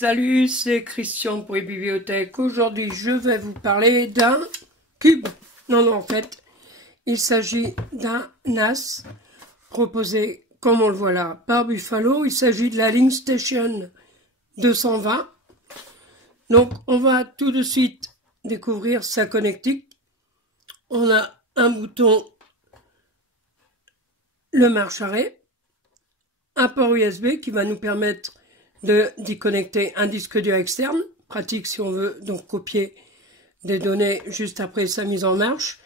Salut, c'est Christian pour les bibliothèques. Aujourd'hui, je vais vous parler d'un cube. Non, en fait, il s'agit d'un NAS proposé, comme on le voit là, par Buffalo. Il s'agit de la LinkStation 220. Donc, on va tout de suite découvrir sa connectique. On a un bouton, le marche-arrêt, un port USB qui va nous permettre d'y connecter un disque dur externe, pratique si on veut donc copier des données juste après sa mise en marche,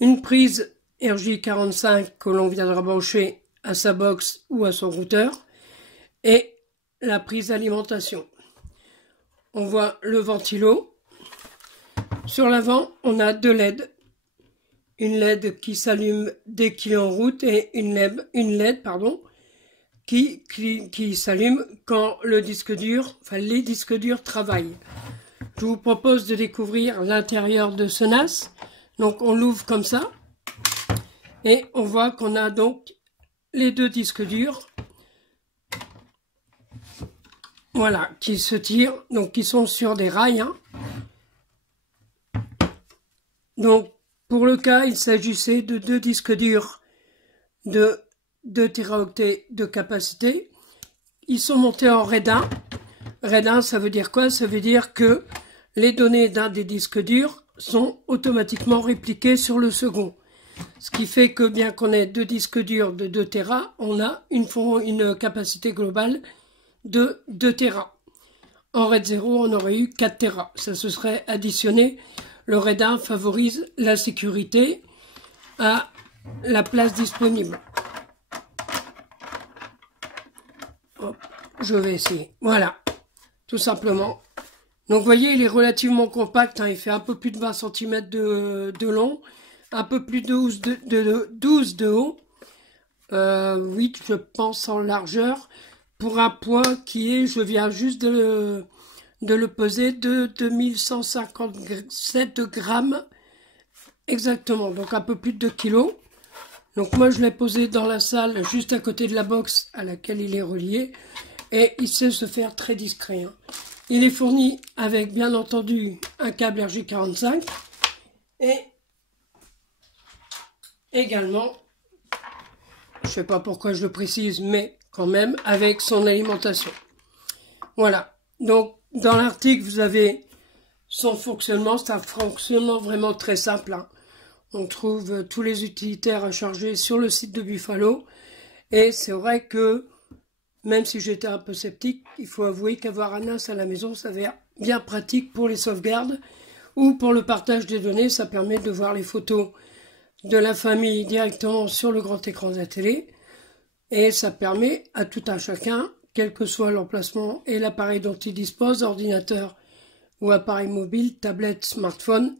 une prise RJ45 que l'on viendra brancher à sa box ou à son routeur, et la prise d'alimentation. On voit le ventilo. Sur l'avant, on a deux LED. Une LED qui s'allume dès qu'il est en route et une LED qui s'allume quand le disque dur, les disques durs travaillent. Je vous propose de découvrir l'intérieur de ce NAS. Donc on l'ouvre comme ça et on voit qu'on a donc les deux disques durs, voilà, qui se tirent, donc qui sont sur des rails. Donc pour le cas, il s'agissait de deux disques durs de 2 téraoctets de capacité. Ils sont montés en RAID 1. RAID 1, ça veut dire quoi? Ça veut dire que les données d'un des disques durs sont automatiquement répliquées sur le second. Ce qui fait que bien qu'on ait deux disques durs de 2 Tera, on a une capacité globale de 2 Tera. En RAID 0, on aurait eu 4 Tera. Ça se serait additionné. Le RAID 1 favorise la sécurité à la place disponible. Je vais essayer. Voilà, tout simplement. Donc, vous voyez, il est relativement compact. Il fait un peu plus de 20 cm de long, un peu plus de 12 de haut, 8, je pense, en largeur, pour un poids qui est, je viens juste de le peser, de 2157 grammes exactement. Donc, un peu plus de 2 kg. Donc, moi, je l'ai posé dans la salle, juste à côté de la box à laquelle il est relié. Et il sait se faire très discret. Il est fourni avec, bien entendu, un câble RJ45 et également, je ne sais pas pourquoi je le précise, mais quand même, avec son alimentation. Voilà. Donc, dans l'article, vous avez son fonctionnement. C'est un fonctionnement vraiment très simple. On trouve tous les utilitaires à charger sur le site de Buffalo. Et c'est vrai que même si j'étais un peu sceptique, il faut avouer qu'avoir un NAS à la maison s'avère bien pratique pour les sauvegardes ou pour le partage des données. Ça permet de voir les photos de la famille directement sur le grand écran de la télé. Et ça permet à tout un chacun, quel que soit l'emplacement et l'appareil dont il dispose, ordinateur ou appareil mobile, tablette, smartphone,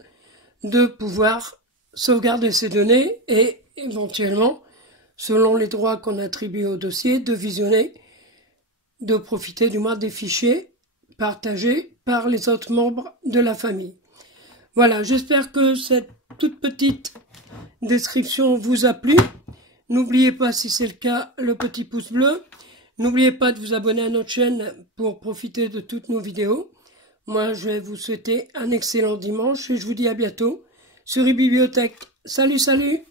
de pouvoir sauvegarder ses données et éventuellement, selon les droits qu'on attribue au dossier, de visionner, de profiter du moins des fichiers partagés par les autres membres de la famille. Voilà, j'espère que cette toute petite description vous a plu. N'oubliez pas, si c'est le cas, le petit pouce bleu. N'oubliez pas de vous abonner à notre chaîne pour profiter de toutes nos vidéos. Moi, je vais vous souhaiter un excellent dimanche et je vous dis à bientôt sur eBibliothèque. Salut, salut!